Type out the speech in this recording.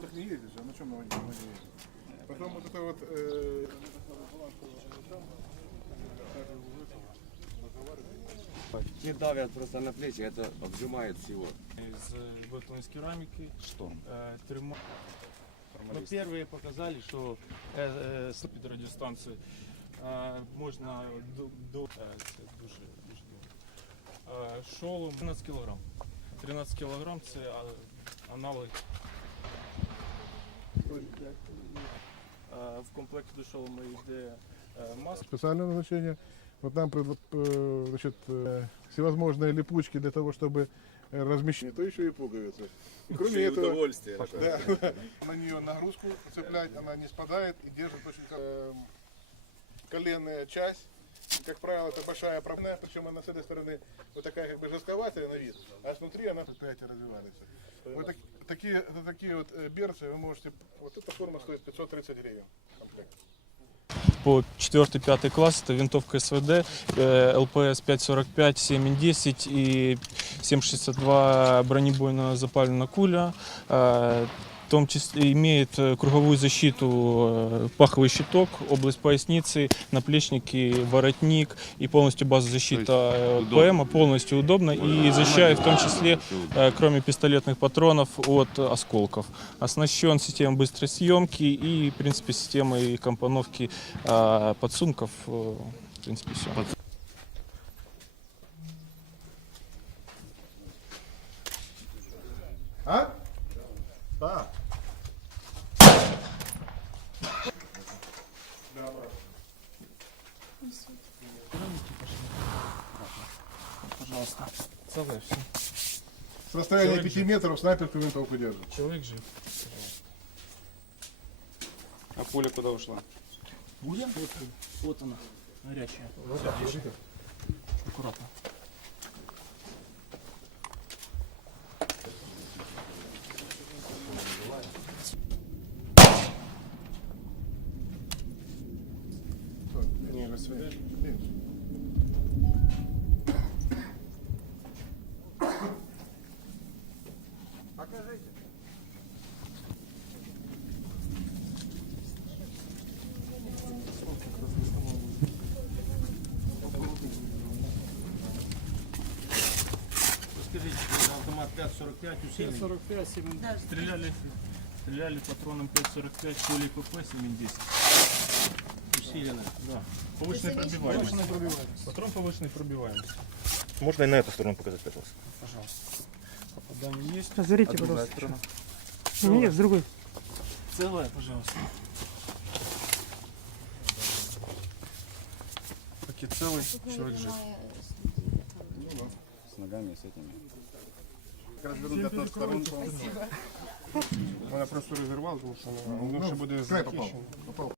Так не едет а на чем мы не едем? Потом вот это вот... Э, не давят просто на плечи, это обжимает всего. Из э, бетонной керамики. Что? Э. Мы ну, первые показали, что э, э, с радиостанции э, можно до, до э, э, шолом 15 килограмм. 13 кг це а, аналог. Е, В комплекті до шолома йде е, маска. специального назначения. Вот нам пред- э, значит, э, всевозможные липучки для того, чтобы э, размещать, то еще и пуговицы. И кроме этого, удовольствие. да, на нее нагрузку цеплять, она не спадает и держит очень э, коленная часть. Как правило, это большая проблема, причем она с этой стороны вот такая как бы жестковатая на вид, а снутри она предприятие развивается. Вот так- такие, такие вот э, берцы вы можете, вот эта форма стоит 530 гривен. По 4-5 класс это винтовка СВД, э, ЛПС 545, 7.10 и 7.62 бронебойно запалена куля. В том числе имеет э, круговую защиту э, паховый щиток, область поясницы, наплечники, воротник и полностью база защита э, ПМ полностью удобно и защищает в том числе, кроме пистолетных патронов, от осколков. Оснащен системой быстрой съемки и, в принципе, системой компоновки подсумков. В принципе, все. А? Да. Пожалуйста. Целое все. С расстояния Человек 5 метров снайперскую винтовку держит. Человек жив. А пуля куда ушла? Вот, вот она, горячая. Аккуратно. Не, СВД. Скажите, автомат 5.45 усиленный. 45, 7, стреляли, стреляли патроном 5.45, пулей ПП 7.10. Усиленный. Да. Повышенной пробиваемости. Патрон повышенной пробиваемости. Можно и на эту сторону показать, пожалуйста. Пожалуйста. Попадание есть. Разверите, А пожалуйста. сторона? Нет, с другой. Целая, пожалуйста. Пакет целый, человек жив. С ногами, с этими. Развернути на сторонку. Вона просто розірвала, тому що вона лучше буде край попав.